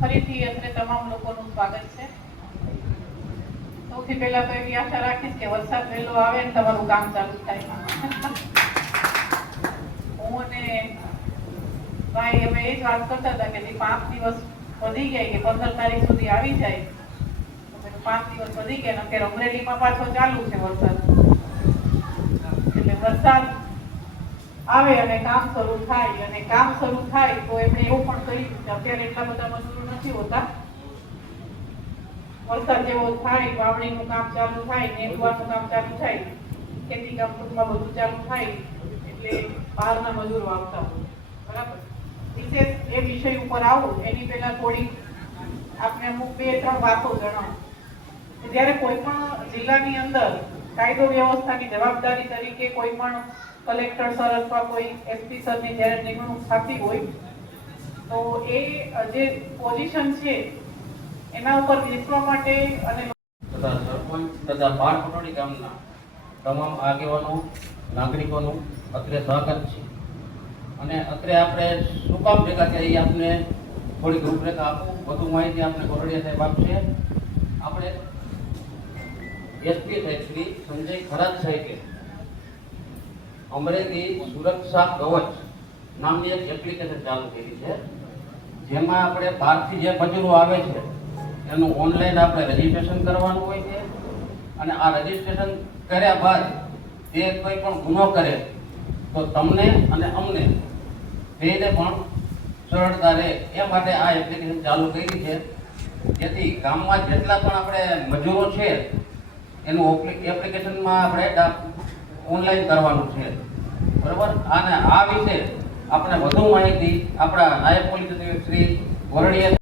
ફરીથી અત્રે તમામ લોકોનું સ્વાગત છે. સૌથી પહેલા તો એવી આશા રાખીશ કે વરસાદ વહેલો આવે ને તમારું કામ ચાલુ થાય. હું અને ભાઈ અમે એ જ વાત કરતા હતા કે 5 દિવસ વધી ગયા કે 15 તારીખ સુધી આવી જાય. 5 દિવસ વધી ગયા, અત્યારે અમરેલીમાં પાછો ચાલુ છે વરસાદ. એટલે વરસાદ આવે અને કામ શરૂ થાય, અને કામ શરૂ થાય તો એમણે એવું પણ કહ્યું કે અત્યારે એટલા બધા મજૂરો નથી હોતા. વરસાદ જેવો થાય, વાવણીનું કામ ચાલુ થાય, નેંદવાનું કામ ચાલુ થાય, ખેતી કામ ટૂંકમાં બધું ચાલુ થાય એટલે બહારના મજૂરો આવતા હોય. બરાબર. વિશેષ એ વિષય ઉપર આવું એની પહેલા થોડી આપણે અમુક 2-3 વાતો જણાવું. જ્યારે કોઈ પણ જિલ્લાની અંદર કાયદો વ્યવસ્થાની જવાબદારી તરીકે કોઈ પણ કલેક્ટર સર અથવા કોઈ એસપી સરની જ્યારે નિમણૂક થતી હોય તો એ જે પોઝિશન છે એના ઉપર બેસવા માટે અને તથા સરપંચ તથા બારપટોળી ગામના તમામ આગેવાનો નાગરિકોનું અત્રે સ્વાગત છે. અને અત્રે આપણે શું કામ ભેગા થયા એ આપને થોડીક રૂપરેખા આપું. વધુ માહિતી આપણે કોરડિયા સાહેબ આપશે. આપણે એસપી સાહેબ શ્રી સંજય ખરાત સાહેબે અમરેલી સુરક્ષા કવચ નામની એક એપ્લિકેશન ચાલુ કરી છે, જેમાં આપણે બહારથી જે મજૂરો આવે છે એનું ઓનલાઈન આપણે રજીસ્ટ્રેશન કરવાનું હોય છે. અને આ રજીસ્ટ્રેશન કર્યા બાદ તે કોઈ પણ ગુનો કરે તો તમને અને અમને બેને પણ સરળતા રહે એ માટે આ એપ્લિકેશન ચાલુ કરી છે, જેથી ગામમાં જેટલા પણ આપણે મજૂરો છે એનું એપ્લિકેશનમાં આપણે ઓનલાઈન કરવાનું છે. બરાબર. અને આ વિશે આપણે વધુ માહિતી આપણા નાયબ પોલીસ શ્રી વરણીયા